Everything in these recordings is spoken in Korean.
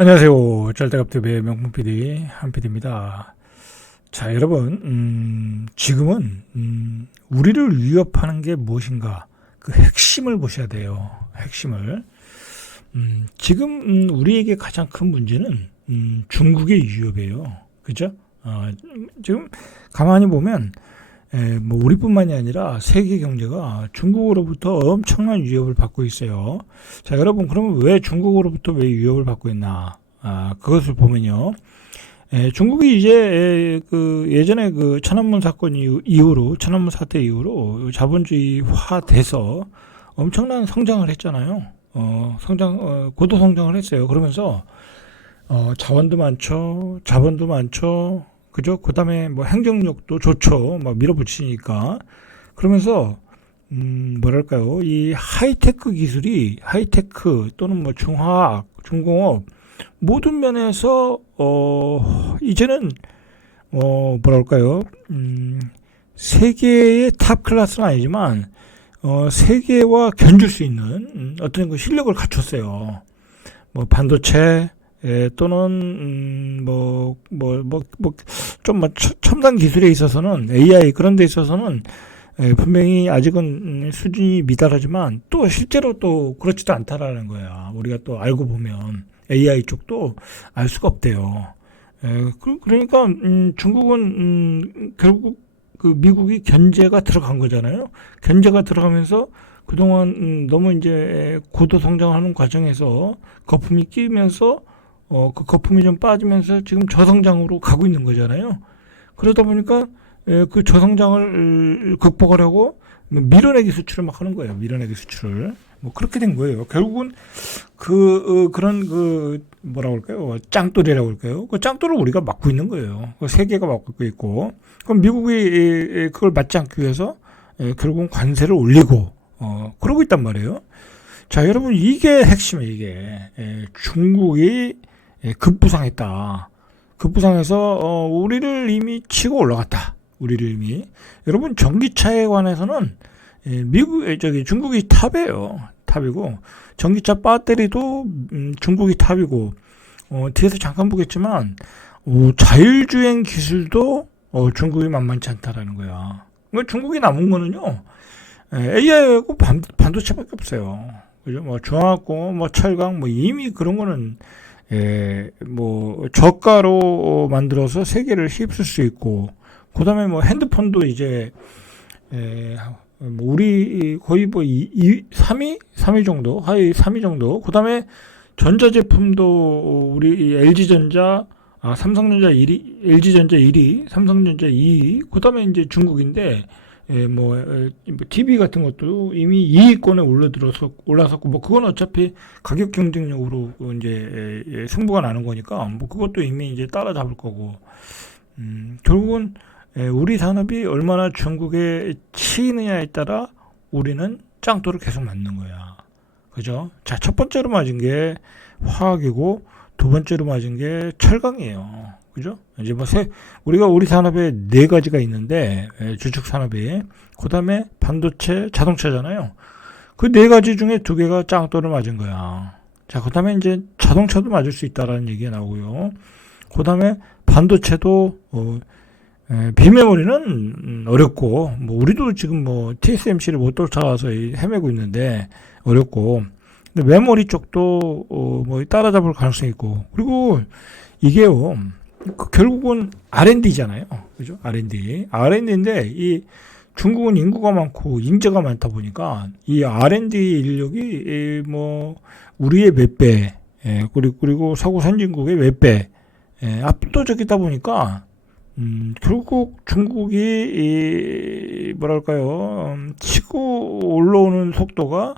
안녕하세요. 짤대갑TV의 명품 PD 한PD입니다. 자, 여러분, 지금은 우리를 위협하는 게 무엇인가 그 핵심을 보셔야 돼요. 핵심을. 지금 우리에게 가장 큰 문제는 중국의 위협이에요. 그죠? 지금 가만히 보면 뭐 우리뿐만이 아니라 세계 경제가 중국으로부터 엄청난 위협을 받고 있어요. 자, 여러분, 그러면 왜 중국으로부터 왜 위협을 받고 있나? 그것을 보면요. 중국이 이제 그 예전에 그 천안문 사건 이후로 천안문 사태 이후로 자본주의화 돼서 엄청난 성장을 했잖아요. 고도 성장을 했어요. 그러면서 자원도 많죠, 자본도 많죠. 그죠? 그 다음에 뭐 행정력도 좋죠. 막 밀어붙이니까. 그러면서, 뭐랄까요. 이 하이테크 기술이, 하이테크 또는 뭐 중화학, 중공업, 모든 면에서, 이제는, 뭐랄까요. 세계의 탑 클래스는 아니지만, 세계와 견줄 수 있는 어떤 그 실력을 갖췄어요. 뭐 반도체, 또는 좀 첨단 기술에 있어서는 AI 그런 데 있어서는 분명히 아직은 수준이 미달하지만 또 실제로 또 그렇지도 않다라는 거야. 우리가 또 알고 보면 AI 쪽도 알 수가 없대요. 그러니까 중국은 결국 그 미국이 견제가 들어간 거잖아요. 견제가 들어가면서 그동안 너무 이제 고도 성장하는 과정에서 거품이 끼면서 그 거품이 좀 빠지면서 지금 저성장으로 가고 있는 거잖아요. 그러다 보니까 그 저성장을 극복하려고 밀어내기 수출을 막 하는 거예요. 밀어내기 수출을. 뭐 그렇게 된 거예요. 결국은 그런 그 뭐라고 할까요? 짱돌이라고 할까요? 그 짱돌을 우리가 막고 있는 거예요. 그 세계가 막고 있고. 그럼 미국이 그걸 막지 않기 위해서 결국은 관세를 올리고 그러고 있단 말이에요. 자, 여러분, 이게 핵심이에요, 이게. 중국이 급부상했다. 급부상해서 우리를 이미 치고 올라갔다. 우리를 이미. 여러분, 전기차에 관해서는 중국이 탑이에요. 탑이고 전기차 배터리도 중국이 탑이고 뒤에서 잠깐 보겠지만 자율주행 기술도 중국이 만만치 않다라는 거야. 그러니까 중국이 남은 거는요. AI하고 반도체밖에 없어요. 그죠? 뭐 중화학고, 뭐 철강, 뭐 이미 그런 거는 뭐 저가로 만들어서 세계를 휩쓸 수 있고, 그다음에 뭐 핸드폰도 이제 뭐 우리 거의 뭐 3위? 3위 정도, 하위 3위 정도. 그다음에 전자제품도 우리 LG전자, 삼성전자 1위, LG전자 1위, 삼성전자 2위, 그다음에 이제 중국인데. TV 같은 것도 이미 2위권에 올라섰고, 뭐, 그건 어차피 가격 경쟁력으로 이제 승부가 나는 거니까, 뭐, 그것도 이미 이제 따라잡을 거고, 결국은 우리 산업이 얼마나 중국에 치이느냐에 따라 우리는 짱돌을 계속 맞는 거야. 그죠? 자, 첫 번째로 맞은 게 화학이고, 두 번째로 맞은 게 철강이에요. 그죠? 이제 우리가 우리 산업에 네 가지가 있는데, 주축 산업이. 그 다음에 반도체, 자동차잖아요. 그 네 가지 중에 두 개가 짱돌을 맞은 거야. 자, 그 다음에 이제 자동차도 맞을 수 있다라는 얘기가 나오고요. 그 다음에 반도체도, 비메모리는 어렵고, 뭐, 우리도 지금 뭐, TSMC를 못 쫓아와서 헤매고 있는데, 어렵고, 근데 메모리 쪽도, 뭐, 따라잡을 가능성이 있고, 그리고 이게요, 결국은 R&D잖아요. 그죠? R&D인데, 이 중국은 인구가 많고 인재가 많다 보니까 이 R&D 인력이 뭐 우리의 몇 배, 그리고 서구 선진국의 몇 배, 압도적이다 보니까 결국 중국이 뭐랄까요, 치고 올라오는 속도가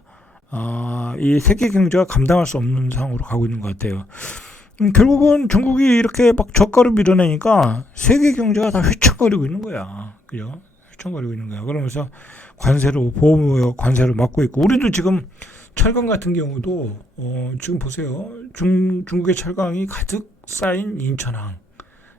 이 세계 경제가 감당할 수 없는 상황으로 가고 있는 것 같아요. 결국은 중국이 이렇게 막 저가를 밀어내니까 세계 경제가 다 휘청거리고 있는 거야. 그죠? 휘청거리고 있는 거야. 그러면서 보호무역 관세를 막고 있고, 우리도 지금 철강 같은 경우도, 지금 보세요. 중국의 철강이 가득 쌓인 인천항.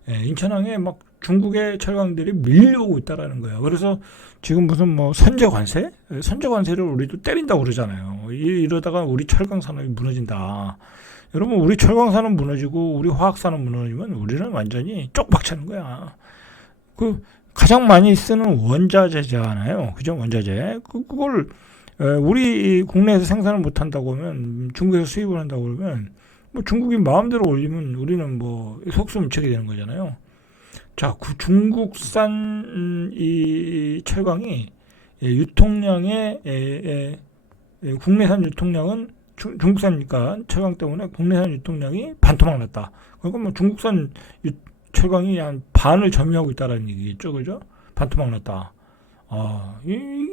인천항에 막 중국의 철강들이 밀려오고 있다라는 거야. 그래서 지금 무슨 뭐 선제 관세를 우리도 때린다고 그러잖아요. 이러다가 우리 철강 산업이 무너진다. 여러분 우리 철강사는 무너지고 우리 화학사는 무너지면 우리는 완전히 쪽박차는 거야. 그 가장 많이 쓰는 원자재잖아요. 그죠? 원자재. 그걸 우리 국내에서 생산을 못 한다고 하면 중국에서 수입을 한다고 그러면 뭐 중국이 마음대로 올리면 우리는 뭐 속수무책이 되는 거잖아요. 자, 그 중국산 이 철강이 유통량의 국내산 유통량은 중국산이니까 철강 때문에 국내산 유통량이 반토막 났다. 그러니까 뭐 중국산 철강이 한 반을 점유하고 있다라는 얘기겠죠, 그죠? 반토막 났다.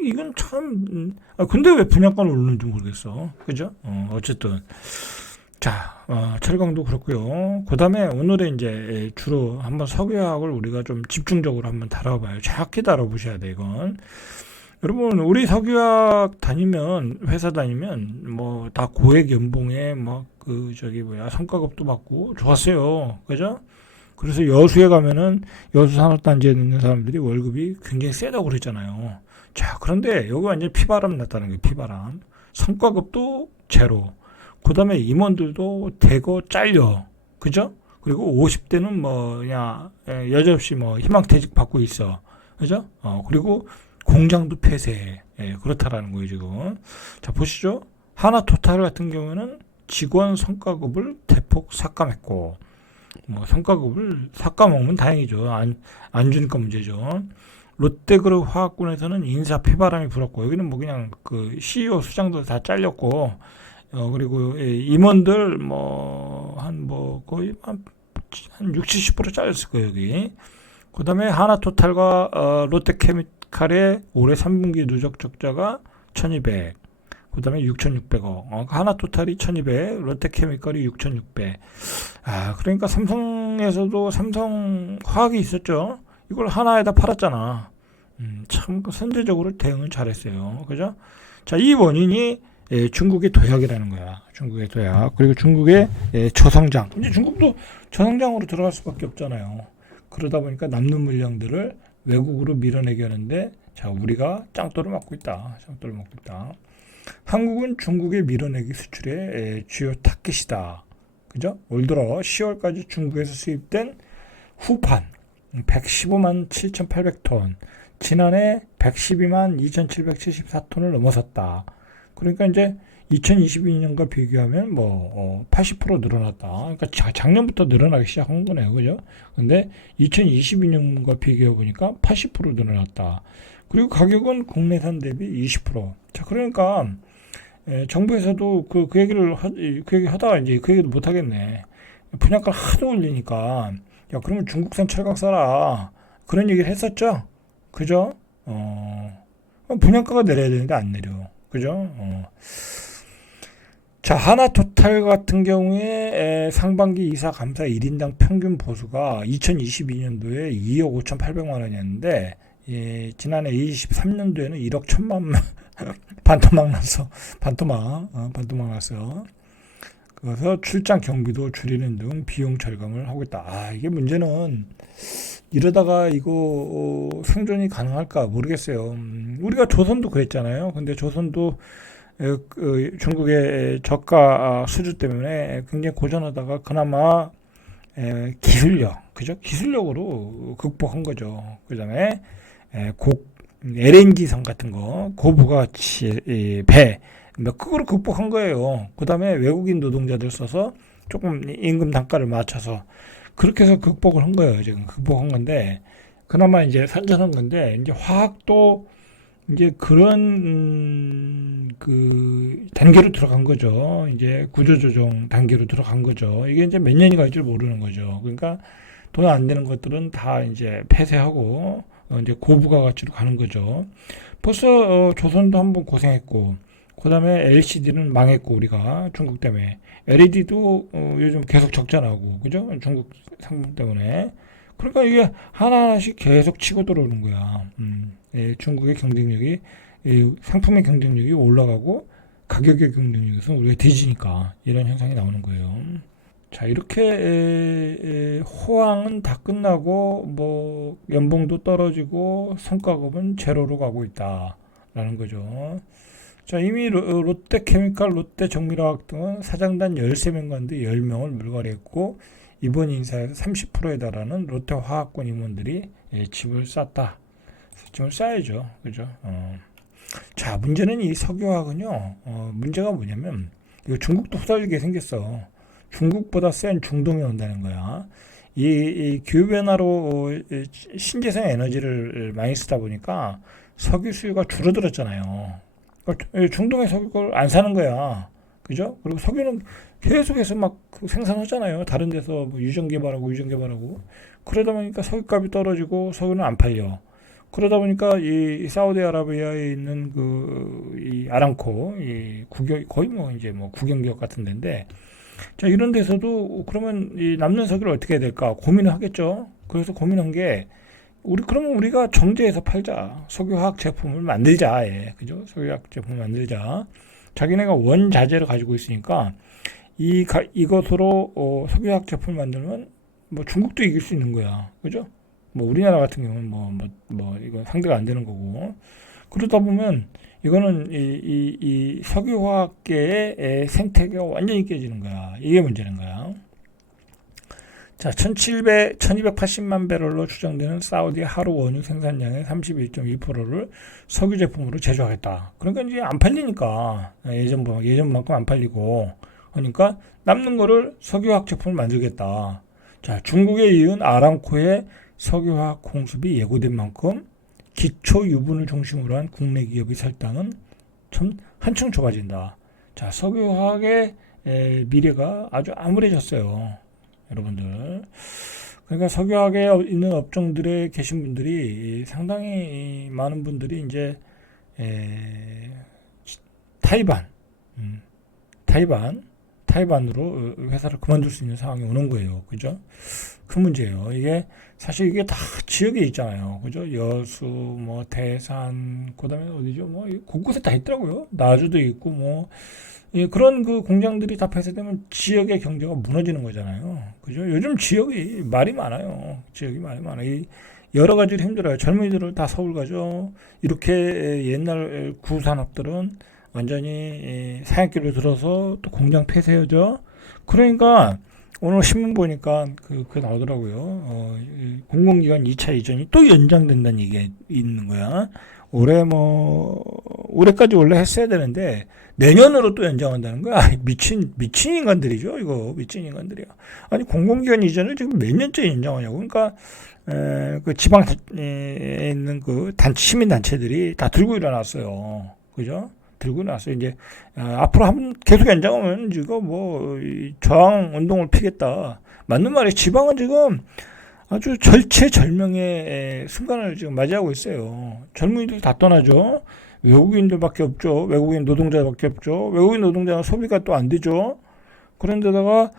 이건 참, 근데 왜 분양가를 오르는지 모르겠어. 그죠? 어쨌든. 자, 철강도 그렇고요. 그 다음에 오늘의 이제 주로 한번 석유화학을 우리가 좀 집중적으로 한번 다뤄봐요. 정확히 다뤄보셔야 돼, 이건. 여러분, 우리 석유화학 다니면, 회사 다니면, 뭐, 다 고액 연봉에, 막, 성과급도 받고, 좋았어요. 그죠? 그래서 여수에 가면은, 여수 산업단지에 있는 사람들이 월급이 굉장히 세다고 그랬잖아요. 자, 그런데 여기 완전 피바람 났다는 게 피바람. 성과급도 제로. 그 다음에 임원들도 대거 잘려. 그죠? 그리고 50대는 뭐, 그냥, 여지없이 뭐, 희망퇴직 받고 있어. 그죠? 그리고 공장도 폐쇄해. 그렇다라는 거예요, 지금. 자, 보시죠. 하나토탈 같은 경우는 직원 성과급을 대폭 삭감했고, 뭐, 성과급을 삭감하면 다행이죠. 안 주니까 문제죠. 롯데그룹 화학군에서는 인사 피바람이 불었고, 여기는 뭐 그냥 그 CEO 수장도 다 잘렸고, 그리고 임원들 거의 한 60, 70% 잘렸을 거예요, 여기. 그 다음에 하나토탈과 롯데케미칼의 올해 3분기 누적 적자가 1200, 그 다음에 6600억. 하나토탈이 1200, 롯데케미칼이 6600. 그러니까 삼성에서도 삼성화학이 있었죠. 이걸 하나에다 팔았잖아. 참 선제적으로 대응을 잘했어요. 그죠? 자, 이 원인이 중국의 도약이라는 거야. 중국의 도약. 그리고 중국의 저성장. 이제 중국도 저성장으로 들어갈 수밖에 없잖아요. 그러다 보니까 남는 물량들을 외국으로 밀어내게 하는데, 자, 우리가 짱돌을 맞고 있다. 짱돌을 맞고 있다. 한국은 중국의 밀어내기 수출의 주요 타겟이다. 그죠? 올 들어 10월까지 중국에서 수입된 후판 115만 7,800톤. 지난해 112만 2,774톤을 넘어섰다. 그러니까 이제 2022년과 비교하면 80% 늘어났다. 그러니까 작년부터 늘어나기 시작한 거네요. 그죠? 근데 2022년과 비교해 보니까 80% 늘어났다. 그리고 가격은 국내산 대비 20%. 자, 그러니까 정부에서도 그 얘기 하다가 이제 그 얘기도 못 하겠네. 분양가를 하도 올리니까, 야, 그러면 중국산 철강 써라. 그런 얘기를 했었죠. 그죠? 분양가가 내려야 되는데 안 내려. 그죠? 자, 하나토탈 같은 경우에 상반기 이사 감사 1인당 평균 보수가 2022년도에 2억 5,800만 원이었는데, 지난해 23년도에는 1억 1천만 반토막 났어. 반토막 났어. 그래서 출장 경비도 줄이는 등 비용 절감을 하고 있다. 이게 문제는 이러다가 이거 생존이 가능할까 모르겠어요. 우리가 조선도 그랬잖아요. 근데 조선도 중국의 저가 수주 때문에 굉장히 고전하다가 그나마 기술력, 그죠? 기술력으로 극복한 거죠. 그 다음에 LNG선 같은 거, 고부가치 배, 그거를 극복한 거예요. 그 다음에 외국인 노동자들 써서 조금 임금 단가를 맞춰서 그렇게 해서 극복을 한 거예요. 지금 극복한 건데, 그나마 이제 산전한 건데, 이제 화학도 이제 그런 그 단계로 들어간 거죠. 이제 구조조정 단계로 들어간 거죠. 이게 이제 몇 년이 갈 줄 모르는 거죠. 그러니까 돈 안 되는 것들은 다 이제 폐쇄하고 이제 고부가 가치로 가는 거죠. 벌써 조선도 한번 고생했고, 그 다음에 LCD는 망했고, 우리가 중국 때문에 LED도 요즘 계속 적자 나고, 그죠? 중국 상품 때문에. 그러니까 이게 하나하나씩 계속 치고 들어오는 거야. 중국의 경쟁력이, 상품의 경쟁력이 올라가고 가격의 경쟁력에서 우리가 뒤지니까 이런 현상이 나오는 거예요. 자, 이렇게 호황은 다 끝나고 뭐 연봉도 떨어지고 성과급은 제로로 가고 있다라는 거죠. 자, 이미 롯데케미칼, 롯데정밀화학 등은 사장단 13명 가운데 10명을 물갈이했고 이번 인사에서 30%에 달하는 롯데화학권 임원들이 짐을 쌌다. 짐을 싸야죠. 그죠? 자, 문제는 이 석유화학은요. 문제가 뭐냐면 이거 중국도 후달리게 생겼어. 중국보다 센 중동이 온다는 거야. 이 기후변화로 신재생 에너지를 많이 쓰다 보니까 석유 수요가 줄어들었잖아요. 중동의 석유를 안 사는 거야. 그죠? 그리고 석유는 계속해서 막 생산하잖아요. 다른 데서 뭐 유전 개발하고. 그러다 보니까 석유값이 떨어지고 석유는 안 팔려. 그러다 보니까 이 사우디아라비아에 있는 이 아람코, 이 국영, 거의 뭐 이제 뭐 국영기업 같은 데인데, 자, 이런 데서도 그러면 이 남는 석유를 어떻게 해야 될까 고민을 하겠죠. 그래서 고민한 게, 그러면 우리가 정제해서 팔자. 석유화학 제품을 만들자. 예. 그죠? 석유화학 제품을 만들자. 자기네가 원자재를 가지고 있으니까, 이것으로, 석유화학 제품을 만들면, 뭐 중국도 이길 수 있는 거야. 그죠? 뭐 우리나라 같은 경우는 이거 상대가 안 되는 거고. 그러다 보면, 이거는 이 석유화학계의 생태계가 완전히 깨지는 거야. 이게 문제는 거야. 자, 1280만 배럴로 추정되는 사우디의 하루 원유 생산량의 31.2%를 석유 제품으로 제조하겠다. 그러니까 이제 안 팔리니까 예전만큼 안 팔리고 그러니까 남는 거를 석유화학 제품을 만들겠다. 자, 중국에 이은 아람코의 석유화학 공습이 예고된 만큼 기초 유분을 중심으로 한 국내 기업의 살당은 참 한층 좁아진다. 자, 석유화학의 미래가 아주 암울해졌어요. 여러분들. 그러니까 석유화학에 있는 업종들에 계신 분들이 상당히 많은 분들이 이제 타이반으로 회사를 그만둘 수 있는 상황이 오는 거예요. 그죠? 그 문제예요. 사실 이게 다 지역에 있잖아요. 그죠? 여수, 뭐, 대산, 그 다음에 어디죠? 뭐, 곳곳에 다 있더라고요. 나주도 있고, 그런 공장들이 다 폐쇄되면 지역의 경제가 무너지는 거잖아요. 그죠? 요즘 지역이 말이 많아요. 여러 가지로 힘들어요. 젊은이들을 다 서울 가죠. 이렇게 옛날 구산업들은 완전히 사양길로 들어서 또 공장 폐쇄하죠. 그러니까 오늘 신문 보니까 그 나오더라고요. 공공기관 2차 이전이 또 연장된다는 얘기가 있는 거야. 올해까지 원래 했어야 되는데 내년으로 또 연장한다는 거야. 미친 인간들이죠. 이거 미친 인간들이야. 아니 공공기관 이전을 지금 몇 년째 연장하냐고. 그러니까 그 지방에 있는 시민 단체들이 다 들고 일어났어요. 그죠? 들고 나서 이제 앞으로 계속 연장하면 이거 저항 운동을 피겠다. 맞는 말이에요. 지방은 지금 아주 절체절명의 순간을 지금 맞이하고 있어요. 젊은이들 다 떠나죠. 외국인들밖에 없죠. 외국인 노동자밖에 없죠. 외국인 노동자는 소비가 또 안 되죠. 그런데다가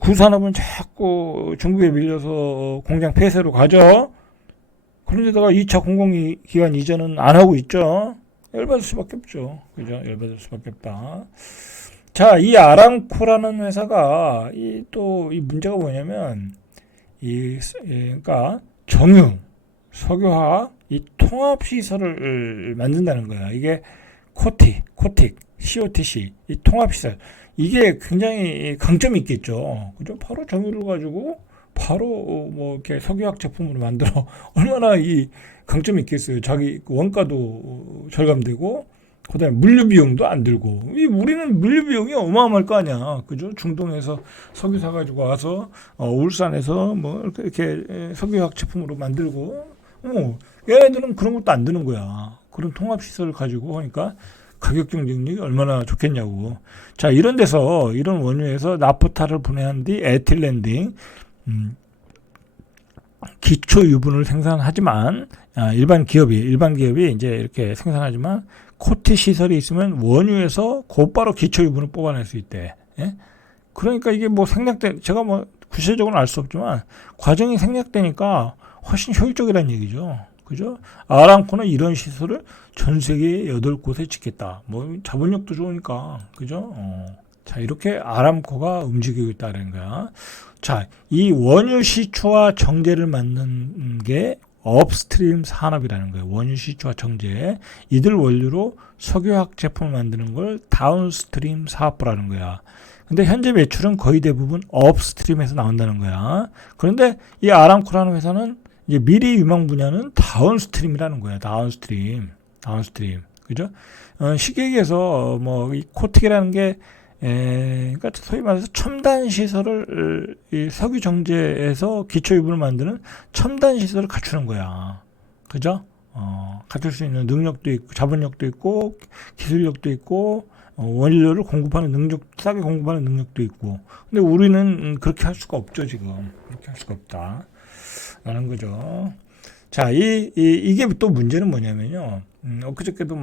구산업은 자꾸 중국에 밀려서 공장 폐쇄로 가죠. 그런데다가 2차 공공기관 이전은 안 하고 있죠. 열받을 수밖에 없죠. 그죠? 열받을 수밖에 없다. 자, 아람코라는 회사가 이 문제가 뭐냐면 그러니까 석유화학 이 통합 시설을 만든다는 거야. 이게 COTC 이 통합 시설 이게 굉장히 강점이 있겠죠. 그죠? 바로 정유를 가지고 바로 이렇게 석유화학 제품으로 만들어 얼마나 이 강점이 있겠어요. 자기 원가도 절감되고 그다음에 물류 비용도 안 들고 우리는 물류 비용이 어마어마할 거 아니야. 그죠? 중동에서 석유 사 가지고 와서 울산에서 이렇게 석유화학 제품으로 만들고 얘네들은 그런 것도 안 드는 거야. 그런 통합 시설을 가지고 하니까 가격 경쟁력이 얼마나 좋겠냐고. 자, 이런 데서 이런 원유에서 나프타를 분해한 뒤 에틸렌딩 기초 유분을 생산하지만 일반 기업이 이제 이렇게 생산하지만 코티 시설이 있으면 원유에서 곧바로 기초 유분을 뽑아낼 수 있대. 예? 그러니까 이게 제가 구체적으로는 알 수 없지만 과정이 생략되니까 훨씬 효율적이라는 얘기죠. 그죠? 아람코는 이런 시설을 전 세계 8곳에 짓겠다. 자본력도 좋으니까. 그죠? 자, 이렇게 아람코가 움직이고 있다는 거야. 자, 이 원유 시초와 정제를 맡는 게 업스트림 산업이라는 거예요. 원유 시추와 정제. 이들 원료로 석유화학 제품을 만드는 걸 다운스트림 사업부라는 거야. 근데 현재 매출은 거의 대부분 업스트림에서 나온다는 거야. 그런데 이 아람코라는 회사는 이제 미래 유망 분야는 다운스트림이라는 거야. 다운스트림. 그죠? 시계에서 이 코틱이라는 게 그러니까 소위 말해서 첨단 시설을 이 석유 정제에서 기초 유분을 만드는 첨단 시설을 갖추는 거야. 그죠? 갖출 수 있는 능력도 있고 자본력도 있고 기술력도 있고 원료를 공급하는 능력, 싸게 공급하는 능력도 있고. 근데 우리는 그렇게 할 수가 없죠, 지금. 그렇게 할 수가 없다. 라는 거죠. 자, 이게 또 문제는 뭐냐면요. 엊그저께도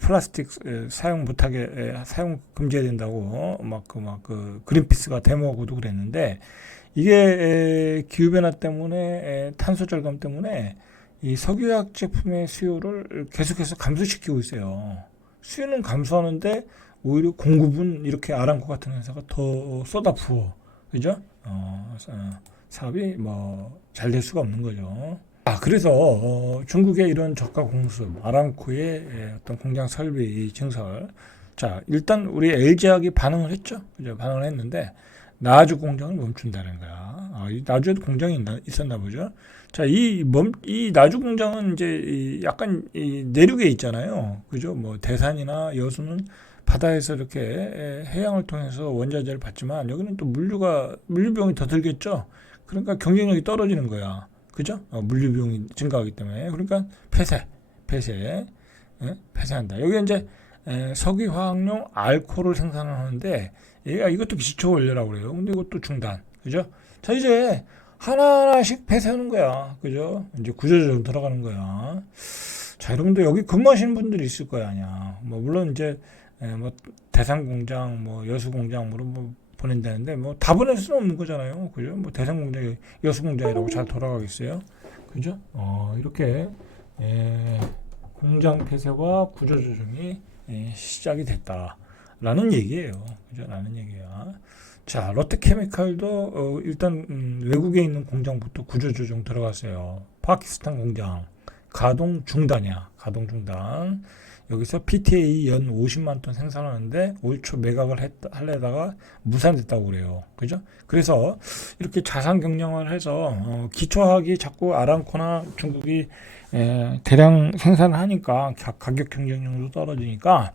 플라스틱 사용 못하게, 사용 금지해야 된다고, 그린피스가 데모하고도 그랬는데, 이게 기후변화 때문에, 탄소 절감 때문에, 이 석유화학 제품의 수요를 계속해서 감소시키고 있어요. 수요는 감소하는데, 오히려 공급은 이렇게 아람코 같은 회사가 더 쏟아부어. 그죠? 사업이 잘 될 수가 없는 거죠. 그래서 중국의 이런 저가 공습, 아람코의 어떤 공장 설비 증설. 자, 일단 우리 LG화학이 반응을 했죠. 그죠? 반응을 했는데 나주 공장을 멈춘다는 거야. 이 나주에도 공장이 있었나 보죠. 자, 이 나주 공장은 이제 약간 내륙에 있잖아요. 그죠? 대산이나 여수는 바다에서 이렇게 해양을 통해서 원자재를 받지만 여기는 또 물류비용이 더 들겠죠. 그러니까 경쟁력이 떨어지는 거야. 그죠? 물류비용이 증가하기 때문에. 그러니까 폐쇄한다. 여기 이제 석유화학용 알코올을 생산을 하는데 이것도 기초 원료라고 그래요. 근데 이것도 중단. 그죠? 자, 이제 하나하나씩 폐쇄하는 거야. 그죠? 이제 구조조정 들어가는 거야. 자, 여러분들 여기 근무하시는 분들이 있을 거야, 아니야. 물론 이제 대산 공장, 여수 공장으로 보낸다는데 다 보낼 수는 없는 거잖아요. 그죠? 대산 공장, 여수 공장이라고 잘 돌아가겠어요. 그죠? 이렇게 공장 폐쇄와 구조 조정이 시작이 됐다라는 얘기예요. 그죠? 라는 얘기야. 자, 롯데케미칼도 일단 외국에 있는 공장부터 구조 조정 들어갔어요. 파키스탄 공장 가동 중단이야. 가동 중단. 여기서 PTA 연 50만 톤 생산하는데 올 초 매각을 하려다가 무산됐다고 그래요. 그죠? 그래서 이렇게 자산 경량화를 해서 기초화학이 자꾸 아람코나 중국이 대량 생산을 하니까 가격 경쟁력도 떨어지니까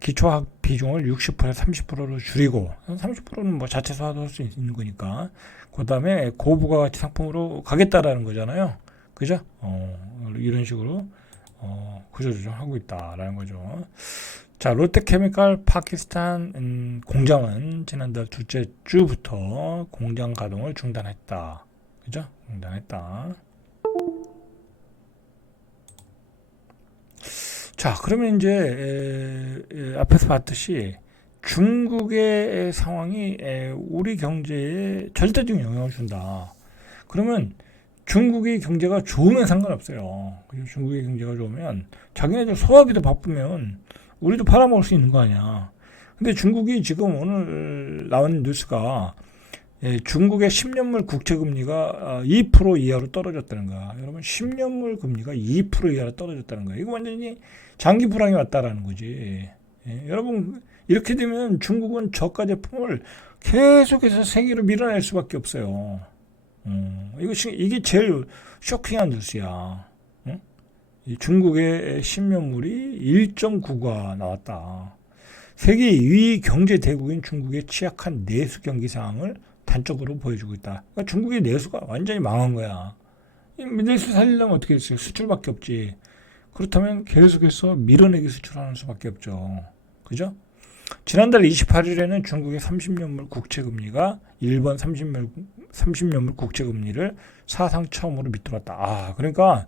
기초화학 비중을 60%에서 30%로 줄이고 30%는 자체 소화도 할 수 있는 거니까 그 다음에 고부가가치 상품으로 가겠다라는 거잖아요. 그죠? 이런 식으로 구조조정하고 있다라는 거죠. 자, 롯데케미칼 파키스탄 공장은 지난달 둘째 주부터 공장 가동을 중단했다. 그죠? 중단했다. 자, 그러면 이제 앞에서 봤듯이 중국의 상황이 우리 경제에 절대적인 영향을 준다. 그러면 중국의 경제가 좋으면 상관없어요. 중국의 경제가 좋으면 자기네들 소화기도 바쁘면 우리도 팔아먹을 수 있는 거 아니야. 근데 중국이 지금 오늘 나온 뉴스가 중국의 10년물 국채금리가 2% 이하로 떨어졌다는 거야. 여러분 10년물 금리가 2% 이하로 떨어졌다는 거야. 이거 완전히 장기 불황이 왔다라는 거지. 여러분 이렇게 되면 중국은 저가 제품을 계속해서 세계로 밀어낼 수밖에 없어요. 이게 제일 쇼킹한 뉴스야. 응? 중국의 10년물이 1.9가 나왔다. 세계 2위 경제 대국인 중국의 취약한 내수 경기 상황을 단적으로 보여주고 있다. 그러니까 중국의 내수가 완전히 망한 거야. 내수 살리려면 어떻게 했어요? 수출밖에 없지. 그렇다면 계속해서 밀어내기 수출하는 수밖에 없죠. 그죠? 지난달 28일에는 중국의 30년물 국채금리가 일본 30년물 국채금리를 사상 처음으로 밑돌았다. 그러니까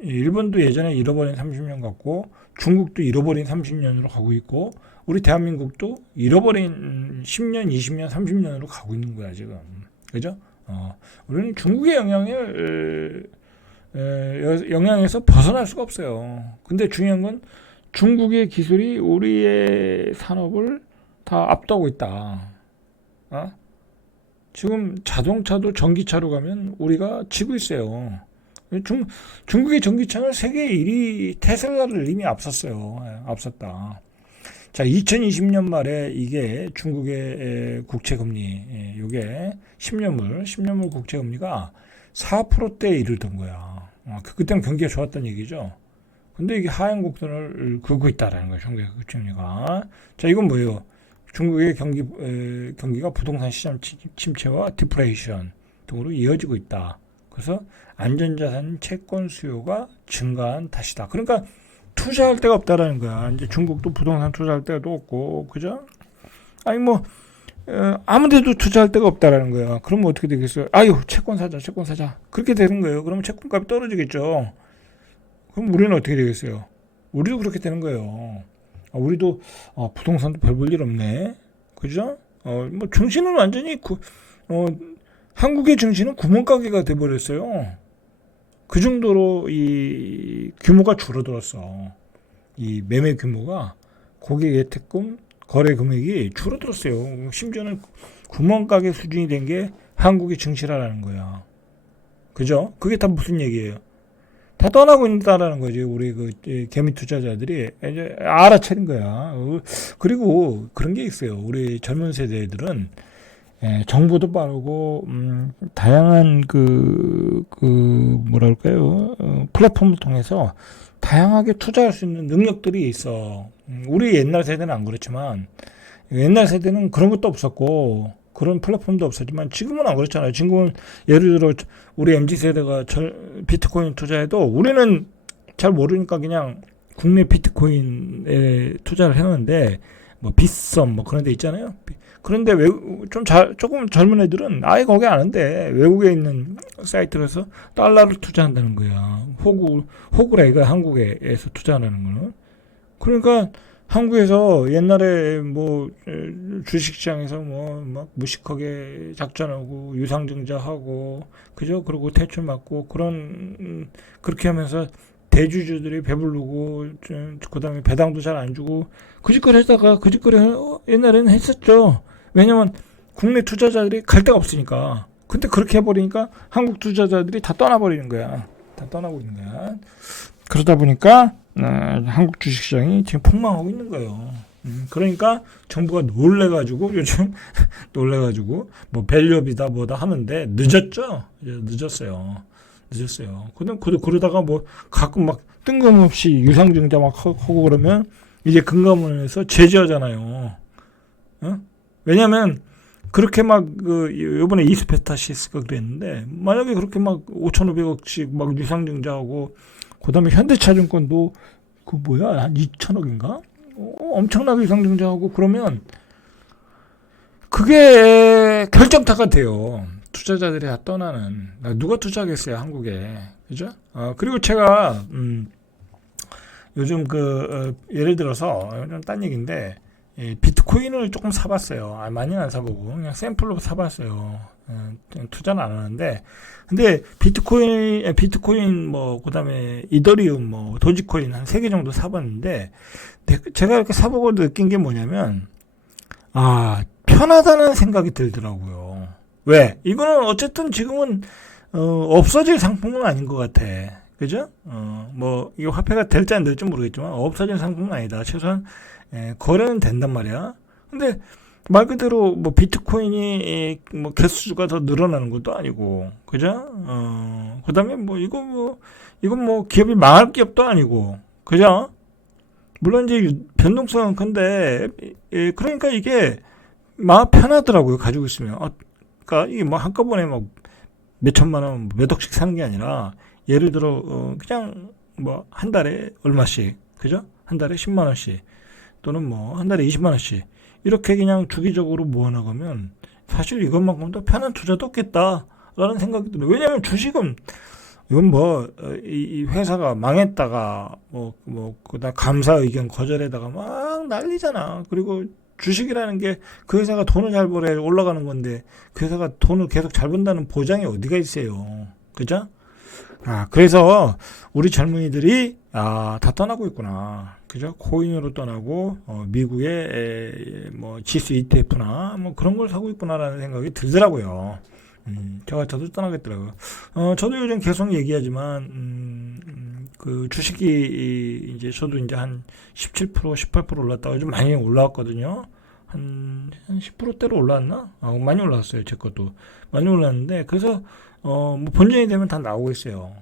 일본도 예전에 잃어버린 30년 같고 중국도 잃어버린 30년으로 가고 있고 우리 대한민국도 잃어버린 10년, 20년, 30년으로 가고 있는 거야 지금. 그죠? 우리는 중국의 영향에서 벗어날 수가 없어요. 근데 중요한 건 중국의 기술이 우리의 산업을 다 압도하고 있다. 지금 자동차도 전기차로 가면 우리가 지고 있어요. 중국의 전기차는 세계 1위 테슬라를 이미 앞섰어요. 앞섰다. 자, 2020년 말에 이게 중국의 국채금리, 이게 10년물 국채금리가 4%대에 이르던 거야. 그때는 경기가 좋았던 얘기죠. 근데 이게 하향 곡선을 긋고 있다라는 거예요. 중국의 국채금리가. 자, 이건 뭐예요? 중국의 경기가 부동산 시장 침체와 디플레이션 등으로 이어지고 있다. 그래서 안전자산 채권 수요가 증가한 탓이다. 그러니까 투자할 데가 없다라는 거야. 이제 중국도 부동산 투자할 데도 없고, 그죠? 아니 뭐 아무데도 투자할 데가 없다라는 거야. 그러면 어떻게 되겠어요? 아유, 채권 사자. 그렇게 되는 거예요. 그러면 채권값이 떨어지겠죠. 그럼 우리는 어떻게 되겠어요? 우리도 그렇게 되는 거예요. 우리도 부동산도 별 볼 일 없네. 그죠? 뭐 증시는 완전히 한국의 증시는 구멍가게가 돼버렸어요. 그 정도로 이 규모가 줄어들었어. 이 매매 규모가 고객 예탁금 거래 금액이 줄어들었어요. 심지어는 구멍가게 수준이 된 게 한국의 증시라는 거야. 그죠? 그게 다 무슨 얘기예요? 다 떠나고 있다라는 거지. 우리 그 개미 투자자들이 이제 알아차린 거야. 그리고 그런 게 있어요. 우리 젊은 세대들은 정보도 빠르고 다양한 뭐랄까요, 플랫폼을 통해서 다양하게 투자할 수 있는 능력들이 있어. 우리 옛날 세대는 안 그렇지만 옛날 세대는 그런 것도 없었고 그런 플랫폼도 없었지만 지금은 안 그렇잖아요. 지금은 예를 들어 우리 MZ 세대가 비트코인 투자해도 우리는 잘 모르니까 그냥 국내 비트코인에 투자를 해놓는데 뭐 빗썸 뭐 그런 데 있잖아요. 그런데 조금 젊은 애들은 아예 거기 안 한대. 외국에 있는 사이트에서 달러를 투자한다는 거야. 호구래, 이거 한국에서 투자하는 거는. 그러니까 한국에서 옛날에 뭐 주식시장에서 뭐 막 무식하게 작전하고 유상증자하고 그죠? 그리고 대출 맞고 그렇게 하면서 대주주들이 배부르고 그다음에 배당도 잘 안 주고 그 짓거리 하다가 그 짓거리 옛날에는 했었죠. 왜냐면 국내 투자자들이 갈 데가 없으니까. 근데 그렇게 해버리니까 한국 투자자들이 다 떠나버리는 거야. 다 떠나고 있는 거야. 그러다 보니까 한국 주식시장이 지금 폭망하고 있는 거예요. 그러니까 정부가 요즘 놀래가지고 뭐 밸류업이다 뭐다 하는데 늦었죠. 늦었어요. 그러다가 뭐 가끔 막 뜬금없이 유상증자 막 하고 그러면 이제 금감원에서 제재하잖아요. 왜냐면 그렇게 막 요번에 이스페타시스가 그랬는데 만약에 그렇게 막 5,500억씩 막 유상증자하고 그다음에 현대차증권도 한 2천억인가? 엄청나게 유상증자하고 그러면 그게 결정타가 돼요. 투자자들이 다 떠나는. 누가 투자하겠어요, 한국에. 그죠? 그리고 제가 요즘 예를 들어서 딴 얘기인데 비트코인을 조금 사봤어요. 많이는 안 사보고 그냥 샘플로 사봤어요. 투자는 안 하는데 근데 비트코인 뭐 그다음에 이더리움 뭐 도지코인 한 3개 정도 사봤는데 제가 이렇게 사보고 느낀 게 뭐냐면 편하다는 생각이 들더라고요. 왜? 이거는 어쨌든 지금은 없어질 상품은 아닌 것 같아. 그죠? 뭐 이게 화폐가 될지 안 될지 모르겠지만 없어질 상품은 아니다. 최소한 거래는 된단 말이야. 근데 말 그대로 뭐 비트코인이 뭐 개수가 더 늘어나는 것도 아니고, 그죠? 그다음에 이건 뭐 기업이 망할 기업도 아니고, 그죠? 물론 이제 변동성은 큰데, 그러니까 이게 마음 편하더라고요. 가지고 있으면. 그러니까 이게 뭐 한꺼번에 막 몇천만 원, 몇 억씩 사는 게 아니라, 예를 들어 그냥 뭐 한 달에 얼마씩, 그죠? 한 달에 10만 원씩 또는 뭐 한 달에 20만 원씩 이렇게 그냥 주기적으로 모아나가면 사실 이것만큼 더 편한 투자도 없겠다라는 생각이 들어요. 왜냐하면 주식은 이건 이 회사가 망했다가 그다음 감사 의견 거절에다가 막 난리잖아. 그리고 주식이라는 게 그 회사가 돈을 잘 벌어야 올라가는 건데 그 회사가 돈을 계속 잘 번다는 보장이 어디가 있어요. 그죠? 그래서 우리 젊은이들이 다 떠나고 있구나. 그죠? 코인으로 떠나고 미국의 뭐 지수 ETF나 뭐 그런 걸 사고 있구나라는 생각이 들더라고요. 저도 떠나겠더라고요. 저도 요즘 계속 얘기하지만, 그 주식이 이제 저도 이제 한 17%, 18% 올랐다가 요즘 많이 올라왔거든요. 한 10%대로 올라왔나? 많이 올라왔어요. 제 것도. 많이 올랐는데, 그래서, 뭐 본전이 되면 다 나오고 있어요.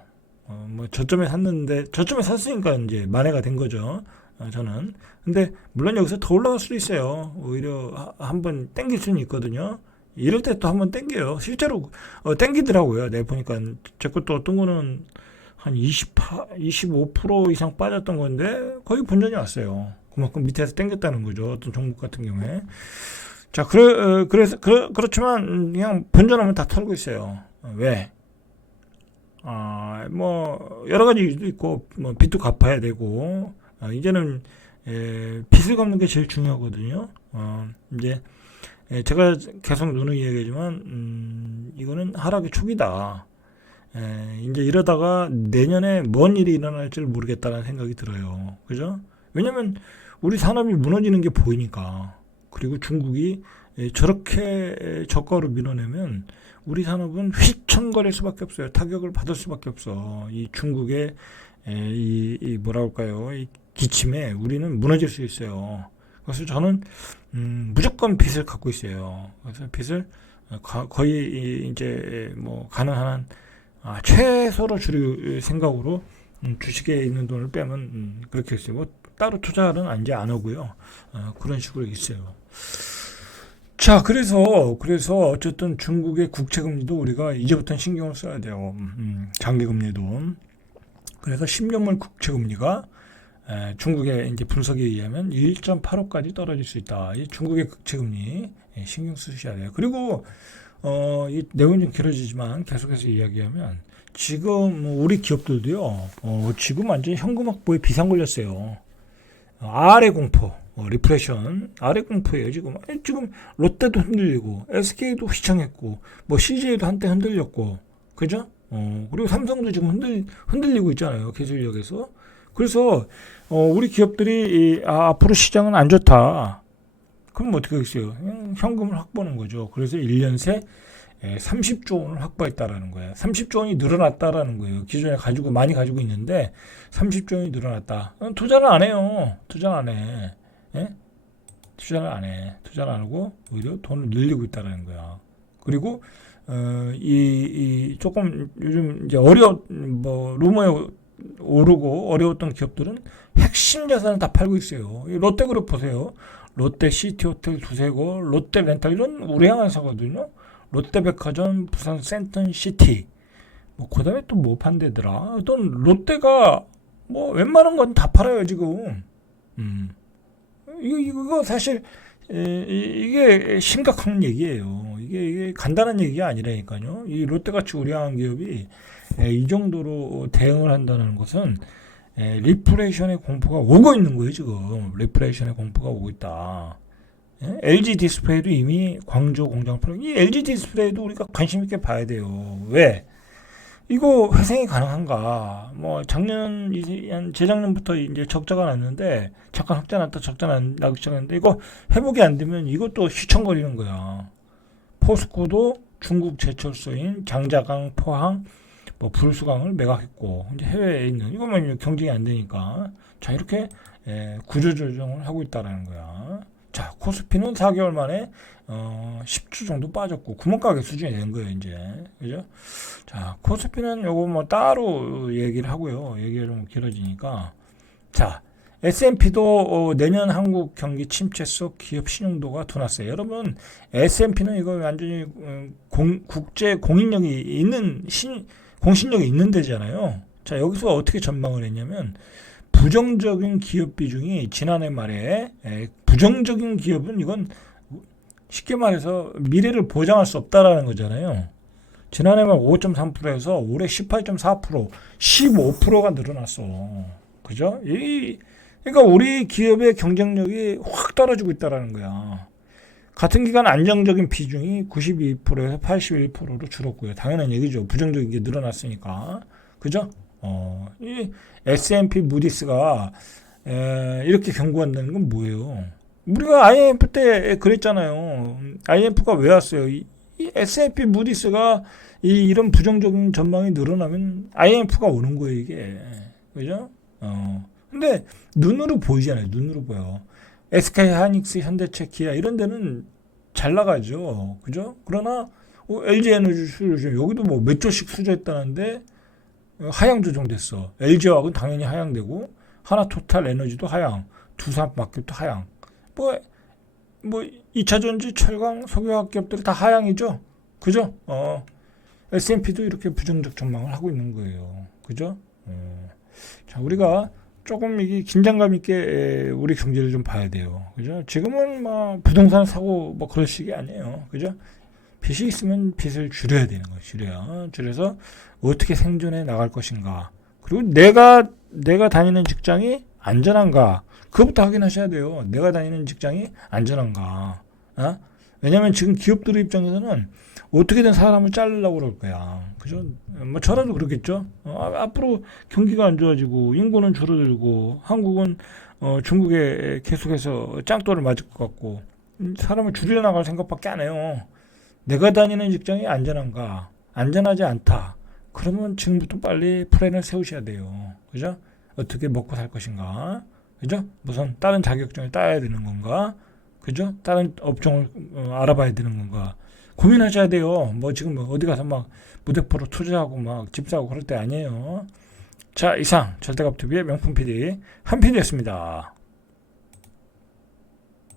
뭐 저점에 샀는데, 저점에 샀으니까 이제 만회가 된 거죠. 저는. 근데, 물론 여기서 더 올라갈 수도 있어요. 오히려 한번 땡길 수는 있거든요. 이럴 때 또 한번 땡겨요. 실제로, 땡기더라고요. 내가 보니까. 제 것도 어떤 거는 한 25% 이상 빠졌던 건데, 거의 본전이 왔어요. 그만큼 밑에서 땡겼다는 거죠. 어떤 종목 같은 경우에. 자, 그렇지만, 그냥 본전하면 다 털고 있어요. 왜? 뭐, 여러 가지 이유도 있고, 뭐, 빚도 갚아야 되고, 이제는, 빚을 갚는 게 제일 중요하거든요. 이제, 제가 계속 누누이 얘기하지만, 이거는 하락의 초기다. 이제 이러다가 내년에 뭔 일이 일어날지 모르겠다는 생각이 들어요. 그죠? 왜냐면, 우리 산업이 무너지는 게 보이니까. 그리고 중국이 저렇게 저가로 밀어내면 우리 산업은 휘청거릴 수밖에 없어요. 타격을 받을 수밖에 없어. 이 중국의 이 뭐라 할까요? 이 기침에 우리는 무너질 수 있어요. 그래서 저는 무조건 빚을 갖고 있어요. 그래서 빚을 거의 이제 뭐 가능한 한 최소로 줄일 생각으로 주식에 있는 돈을 빼면 그렇게 했어요. 뭐 따로 투자는 이제 안 하고요. 그런 식으로 있어요. 자, 그래서 어쨌든 중국의 국채금리도 우리가 이제부터 신경을 써야 돼요. 장기금리도. 그래서 10년물 국채금리가 중국의 이제 분석에 의하면 1.85까지 떨어질 수 있다. 이 중국의 국채금리 신경 쓰셔야 돼요. 그리고 이 내용이 좀 길어지지만 계속해서 이야기하면 지금 우리 기업들도요. 지금 완전히 현금 확보에 비상 걸렸어요. 아래 공포, 리프레션, 아래 공포예요, 지금. 지금 롯데도 흔들리고, SK도 휘청했고, 뭐 CJ도 한때 흔들렸고, 그죠? 그리고 삼성도 지금 흔들리고 있잖아요, 기술력에서. 그래서, 우리 기업들이, 앞으로 시장은 안 좋다. 그럼 어떻게 하겠어요? 현금을 확보하는 거죠. 그래서 1년 새 30조 원을 확보했다라는 거예요. 30조 원이 늘어났다라는 거예요. 기존에 많이 가지고 있는데 30조 원이 늘어났다. 투자를 안 해요. 투자를 안 해. 예? 투자를 안 해. 투자를 안 하고 오히려 돈을 늘리고 있다라는 거야. 그리고 조금 요즘 이제 뭐 루머에 오르고 어려웠던 기업들은 핵심 자산을 다 팔고 있어요. 롯데그룹 보세요. 롯데 시티호텔 두세 곳, 롯데 렌탈 이런 우량한 사거든요. 롯데백화점, 부산 센턴시티, 뭐 그다음에 또 뭐 판대더라. 또 롯데가 뭐 웬만한 건 다 팔아요 지금. 이거 사실 이게 심각한 얘기예요. 이게 간단한 얘기가 아니라니까요. 이 롯데같이 우량한 기업이 이 정도로 대응을 한다는 것은 리플레이션의 공포가 오고 있는 거예요 지금. 리플레이션의 공포가 오고 있다. LG 디스플레이도 이미 광주 공장 팔고, 이 LG 디스플레이도 우리가 관심 있게 봐야 돼요. 왜? 이거 회생이 가능한가? 뭐 재작년부터 이제 적자가 났는데 잠깐 흑자 났다 적자 나기 시작했는데 이거 회복이 안 되면 이것도 휘청거리는 거야. 포스코도 중국 제철소인 장자강, 포항, 뭐 불수강을 매각했고 이제 해외에 있는 이거만 경쟁이 안 되니까 자 이렇게 구조조정을 하고 있다라는 거야. 자, 코스피는 4개월 만에 10주 정도 빠졌고 구멍가게 수준이 된 거예요, 이제. 그죠? 자, 코스피는 요거 뭐 따로 얘기를 하고요. 얘기가 좀 길어지니까. 자, S&P도 내년 한국 경기 침체 속 기업 신용도가 둔화세요. 여러분, S&P는 이거 완전히 국제 공인력이 있는 공신력이 있는 데잖아요. 자, 여기서 어떻게 전망을 했냐면 부정적인 기업 비중이 지난해 말에 부정적인 기업은 이건 쉽게 말해서 미래를 보장할 수 없다라는 거잖아요. 지난해 말 5.3%에서 올해 18.4%, 15%가 늘어났어. 그죠? 그러니까 우리 기업의 경쟁력이 확 떨어지고 있다라는 거야. 같은 기간 안정적인 비중이 92%에서 81%로 줄었고요. 당연한 얘기죠. 부정적인 게 늘어났으니까. 그죠? 이 S&P 무디스가 이렇게 경고한다는 건 뭐예요? 우리가 IMF 때 그랬잖아요. IMF가 왜 왔어요? 이 S&P 무디스가 이런 부정적인 전망이 늘어나면 IMF가 오는 거예요, 이게. 그죠? 근데 눈으로 보이잖아요. 눈으로 보여. SK 하이닉스, 현대차, 기아 이런 데는 잘 나가죠. 그죠? 그러나 LG 에너지 수조 여기도 뭐 몇 조씩 수조했다는데 하향 조정됐어. LG화학은 당연히 하향되고 하나 토탈 에너지도 하향, 두산마켓도 하향. 뭐 2차전지, 철강, 석유화학 기업들이 다 하향이죠. 그죠? S&P도 이렇게 부정적 전망을 하고 있는 거예요. 그죠? 자, 우리가 조금 이게 긴장감 있게 우리 경제를 좀 봐야 돼요. 그죠? 지금은 뭐 부동산 사고 뭐 그럴 시기 아니에요. 그죠? 빚이 있으면 빚을 줄여야 되는 거예요. 줄여서 어떻게 생존해 나갈 것인가. 그리고 내가 다니는 직장이 안전한가. 그것부터 확인하셔야 돼요. 내가 다니는 직장이 안전한가. 왜냐면 지금 기업들 입장에서는 어떻게든 사람을 자르려고 그럴 거야. 그죠? 뭐 저라도 그렇겠죠. 앞으로 경기가 안 좋아지고 인구는 줄어들고 한국은 중국에 계속해서 짱돌을 맞을 것 같고 사람을 줄여 나갈 생각밖에 안 해요. 내가 다니는 직장이 안전한가? 안전하지 않다. 그러면 지금부터 빨리 플랜을 세우셔야 돼요. 그죠? 어떻게 먹고 살 것인가? 그죠? 무슨 다른 자격증을 따야 되는 건가? 그죠? 다른 업종을 알아봐야 되는 건가? 고민하셔야 돼요. 뭐 지금 어디 가서 막 무대포로 투자하고 막 집 사고 그럴 때 아니에요. 자, 이상 절대값TV의 명품 PD 한 PD였습니다.